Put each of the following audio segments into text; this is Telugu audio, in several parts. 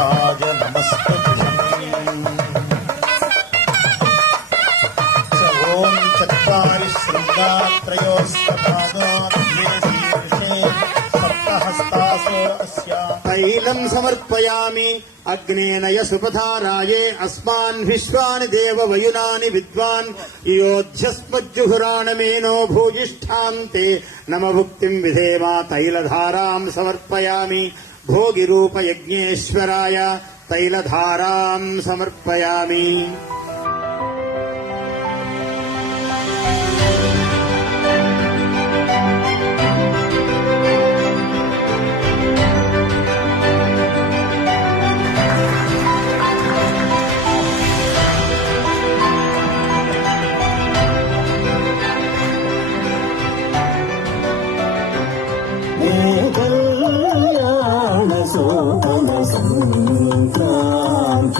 శ్రీనివాసాయ నమస్కృతి ఓం చత్వారి తైలం సమర్పయామి. అగ్నేనయ సుపధారాయే. అస్మాన్ విశ్వాని దేవ వయునాని విద్వాన్. యోధ్యస్మజ్జుహురాణమేనో భూజిష్టాం తే నమ భుక్తిం విధేమా తైలధారాం సమర్పయామి. भुक्तिम् विधेमा तैलधाराम् समर्पयामि भोगिरूपयज्ञेश्वराय तैलधाराम् समर्पयामि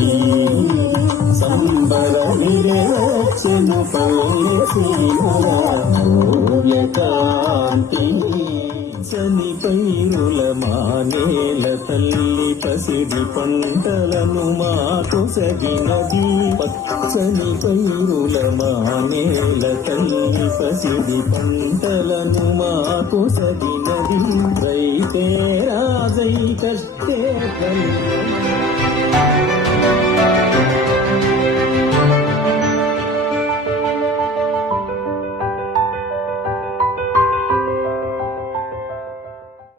సంక్రాంతి సంబర విరచను చని పైరుల మానేల తల్లి పసిడి పంటలను మాకు సగినది పచ్చని పైరుల మానేల తల్లి పసిడి పంటలను మాకు సగినది రైతే రాజై కష్టే ఫలితం.